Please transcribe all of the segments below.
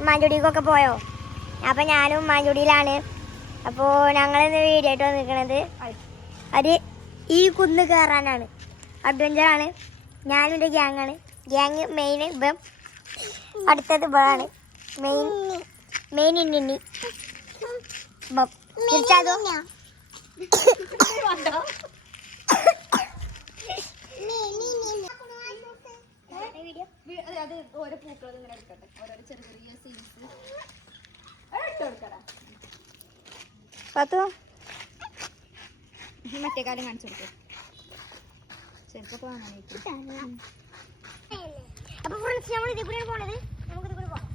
ഉമ്മാഞ്ചുടിക്കൊക്കെ പോയോ? അപ്പം ഞാനും ഉമ്മാഞ്ചുടിയിലാണ്. അപ്പോൾ ഞങ്ങളിന്ന് വീഡിയോ ആയിട്ട് വന്നിരിക്കണത് അത് ഈ കുന്ന് കയറാനാണ്. അഡ്വഞ്ചറാണ്. ഞാനും എൻ്റെ ഗ്യാങ്ങാണ്. ഗ്യാങ് മെയിൻ ഇപ്പം അടുത്തത് ഇവളാണ് മെയിൻ ഇന്നിന്നി തിരിച്ചാതോ പത്തോ മറ്റേ കാലം കാണിച്ചു കൊടുക്കും. ചെറുപ്പം അപ്പൊ ഫ്രണ്ട്സ് നമ്മൾ ഇതിൽ കൂടെയാണ് പോണത്. നമുക്ക് ഇതിൽ കൂടെ പോവാം.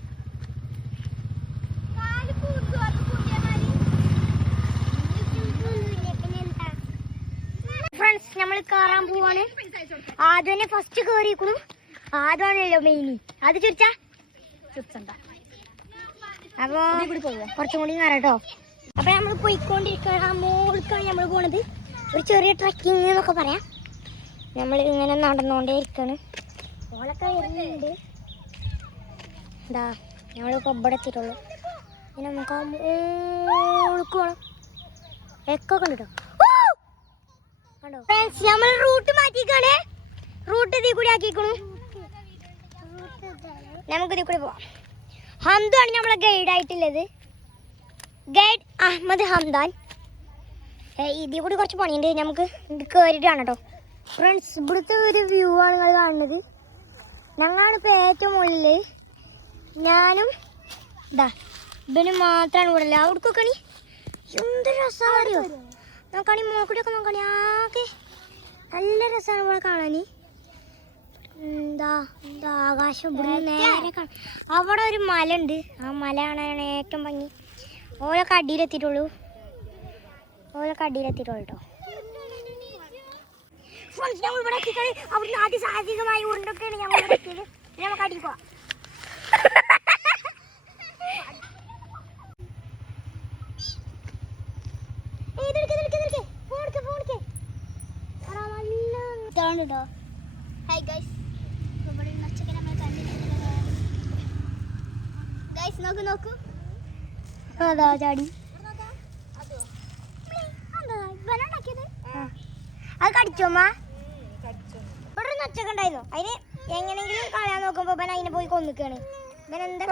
ഫ്രണ്ട്സ് നമ്മൾ കയറാൻ പോവാണ്. ആദ്യം ഫസ്റ്റ് കയറിയിരിക്കുന്നു. ആദ്യമാണല്ലോ മെയിൻ. അത് ചുരിച്ചാ അപ്പൊ കുറച്ചും കൂടി കയറാട്ടോ. അപ്പൊ നമ്മൾ പോയിക്കൊണ്ടിരിക്കുകയാണ്. ആ മോൾക്കാണ് നമ്മൾ പോണത്. ഒരു ചെറിയ ട്രക്കിങ് എന്നൊക്കെ പറയാം. നമ്മൾ ഇങ്ങനെ നടന്നുകൊണ്ടേ ഇരിക്കാണ്. ഓളൊക്കെ വരുന്നുണ്ട്. എന്താ ഞങ്ങളിപ്പോൾ ഇവിടെ എത്തിയിട്ടുള്ളൂ. പിന്നെ നമുക്ക് ആ മോൾക്ക് പോകണം. എക്കൊക്കെ ഉണ്ട് കേട്ടോ. കണ്ടോ ഫ്രണ്ട്സ്, നമ്മൾ റൂട്ട് മാറ്റിക്കാണ്. റൂട്ട് ഇതിൽ കൂടി ആക്കിക്കണു. നമുക്ക് ഇതിൽ കൂടി പോവാം. ഹംദാണ് നമ്മളെ ഗൈഡായിട്ടുള്ളത്. Guide Ahmed Hamdan. ഇതിൽ കൂടി കുറച്ച് പണിയുണ്ട്. നമുക്ക് ഇത് കയറിയിട്ടാണ് കേട്ടോ. ഫ്രണ്ട്സ്, ഇവിടുത്തെ ഒരു വ്യൂ ആണ് നിങ്ങൾ കാണുന്നത്. ഞങ്ങളാണിപ്പോൾ ഏറ്റവും മുകളിൽ. ഞാനും ഇതാ ഇവന് മാത്രമാണ് ഇവിടെ. അവിടേക്കൊക്കെ എന്ത് രസമാണ് അറിയോ. നോക്കണി മോക്കൂടിയൊക്കെ നോക്കണി. ആകെ നല്ല രസമാണ് ഇവിടെ കാണാൻ. എന്താ എന്താ ആകാശം ഇവിടെ നേരെ കാണാം. അവിടെ ഒരു മല ഉണ്ട്. ആ മല കാണാനാണ് ഏറ്റവും ഭംഗി. ഓരോ കടിയിലെത്തിയിട്ടുള്ളൂ. കേട്ടോ. ഫ്രണ്ട്സ്, ഞങ്ങൾ ഇവിടെ എത്തിക്കളി. അവിടുന്ന് അതിസാഹസികമായി ഉരുണ്ടൊക്കെയാണ് ഞങ്ങൾ ഇവിടെ എത്തിയത്. നമുക്ക് അടിയിൽ പോവാം. നോക്കൂ അതാ ചാടി. അത് കടിച്ചോമ്മ. ഇവിടെ ഒരു നൊച്ചൊക്കെ ഉണ്ടായിരുന്നു. അതിന് എങ്ങനെങ്കിലും കളയാൻ നോക്കുമ്പോ ഇവൻ അതിനെ പോയി കൊന്നിക്കാണ്. ഇവൻ എന്താ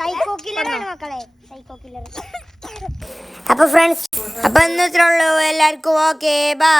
സൈക്കോ കില്ലറാണ് മക്കളെ. Psycho killer. അപ്പൊ ഫ്രണ്ട്സ്, അപ്പൊ ഇന്നത്തെ എല്ലാവർക്കും ഓക്കെ ബൈ.